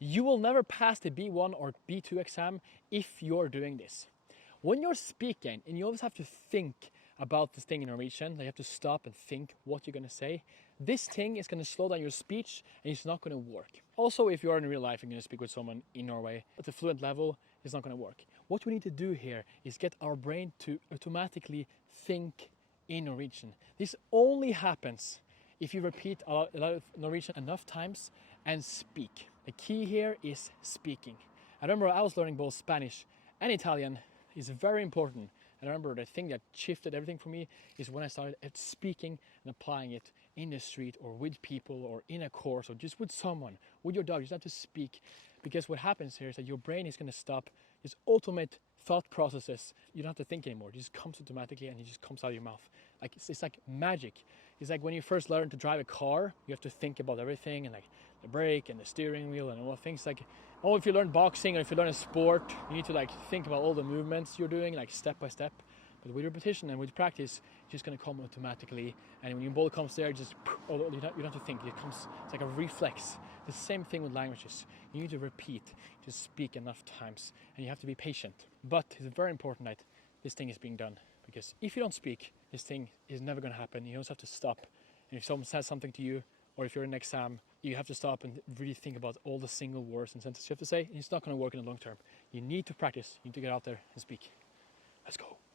You will never pass the B1 or B2 exam if you're doing this. When you're speaking, and you always have to think about this thing in Norwegian, you have to stop and think what you're going to say. This thing is going to slow down your speech and it's not going to work. Also, if you are in real life and going to speak with someone in Norway at a fluent level, it's not going to work. What we need to do here is get our brain to automatically think in Norwegian. This only happens if you repeat a lot of Norwegian enough times and speak. The key here is speaking. I remember I was learning both Spanish and Italian. It's very important. And I remember the thing that shifted everything for me is when I started speaking and applying it in the street or with people or in a course or just with someone, with your dog. You just have to speak, because what happens here is that your brain is going to stop this automate thought processes. You don't have to think anymore. It just comes automatically and it just comes out of your mouth. Like it's like magic. It's like when you first learn to drive a car, you have to think about everything and like the brake and the steering wheel and all the things. Like, oh, if you learn boxing or if you learn a sport, you need to like think about all the movements you're doing, like step by step. But with repetition and with practice, it's just going to come automatically. And when your ball comes there, just you don't have to think. It comes. It's like a reflex. The same thing with languages. You need to repeat, just speak enough times, and you have to be patient. But it's very important that this thing is being done, because if you don't speak, this thing is never going to happen. You always have to stop. And if someone says something to you, or if you're in an exam, you have to stop and really think about all the single words and sentences you have to say. And it's not going to work in the long term. You need to practice. You need to get out there and speak. Let's go.